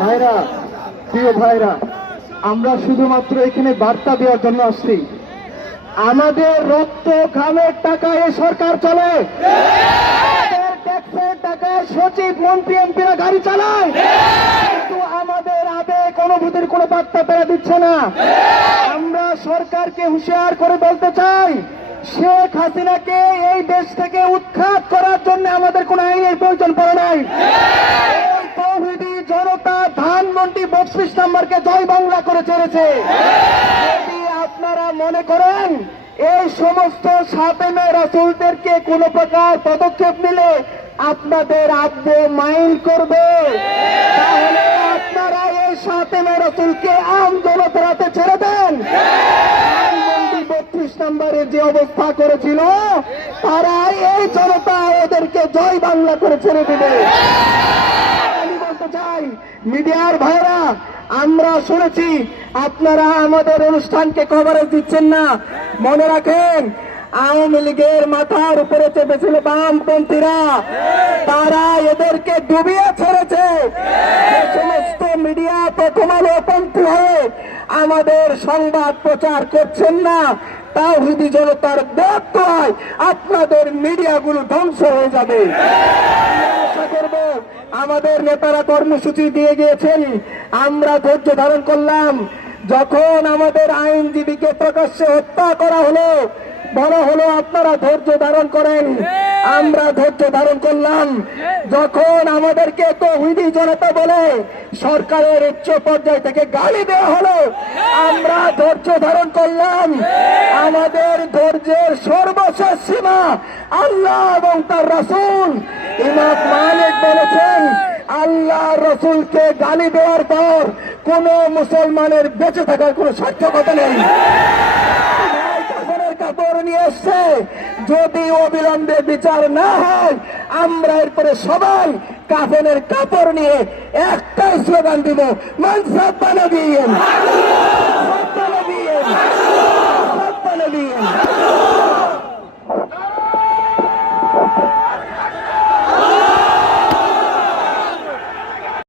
ভাইরা, প্রিয় ভাইরা, আমরা শুধুমাত্র এখানে বার্তা দেওয়ার জন্য আসছি। আমাদের রক্ত ঘামের টাকায় এই সরকার চলে। ট্যাক্সের টাকায় সচিব, মন্ত্রী, এমপিরা গাড়ি চালায়। কিন্তু আমাদের আবেগ, অনুভূতির কোনো বার্তা তারা দিচ্ছে না। আমরা সরকারকে হুঁশিয়ার করে বলতে চাই শেখ হাসিনাকে এই দেশ থেকে উৎখাত করার জন্য আমাদের কোনো আইনের প্রয়োজন পড়ে নাই। জনতা ধানমন্ডি বত্রিশ নম্বরকে জয় বাংলা করে যদি আপনারা মনে করেন, এই সমস্ত সাতেমে রাসুলদেরকে কোনো প্রকার পদক্ষেপ নিলে আপনাদের আব্বু মাইল করবে। তাহলে আপনারা এই সাতেমে রাসুলকে আম জনতার হাতে ছেড়ে দেন। বত্রিশ নম্বরে যে অবস্থা করেছিল তারা এই জনতা ওদেরকে জয় বাংলা করে ছেড়ে দেবে। আমি বলতে চাই, মিডিয়ার ভাইরা, আমরা শুনেছি, আপনারা আমাদের অনুষ্ঠানকে কভারেজ দিচ্ছেন না। মনে রাখেন, আওয়ামী লীগের মাথার উপরে চেপেছিল বামপন্থীরা। তারা এদেরকে ডুবিয়ে ছেড়েছে। সমস্ত মিডিয়া প্রথম আলো পন্থী হয়ে আমাদের সংবাদ প্রচার করছেন না তাওহিদি জনতার ব্যর্থয় আপনাদের মিডিয়াগুলো ধ্বংস হয়ে যাবে। আমাদের নেতারা কর্মসূচি দিয়ে গিয়েছেন। আমরা ধৈর্য ধারণ করলাম। যখন আমাদের আইনজীবীকে প্রকাশ্যে হত্যা করা হলো, বলা হলো, আপনারা ধৈর্য ধারণ করেন। আমরা ধৈর্য ধারণ করলাম। যখন আমাদেরকে তৌহিদি জনতা বলে, সরকারের উচ্চ পর্যায় থেকে গালি দেওয়া হলো, আমরা ধৈর্য ধারণ করলাম। আমাদের ধৈর্যের সর্বশেষ সীমা আল্লাহ এবং তার রাসূল। ইমাম মালিক বলেছেন, আল্লাহ রসুলকে গালি দেওয়ার পর কোন মুসলমানের বেঁচে থাকার কোন সার্থকতা নেই। কাপড় নিয়ে যদি অবিলম্বে বিচার না হয়, আমরা এরপরে সবাই কাফনের কাপড় নিয়ে একটাই স্লোগান দিব মানসাব বানাবিয়েন Thank.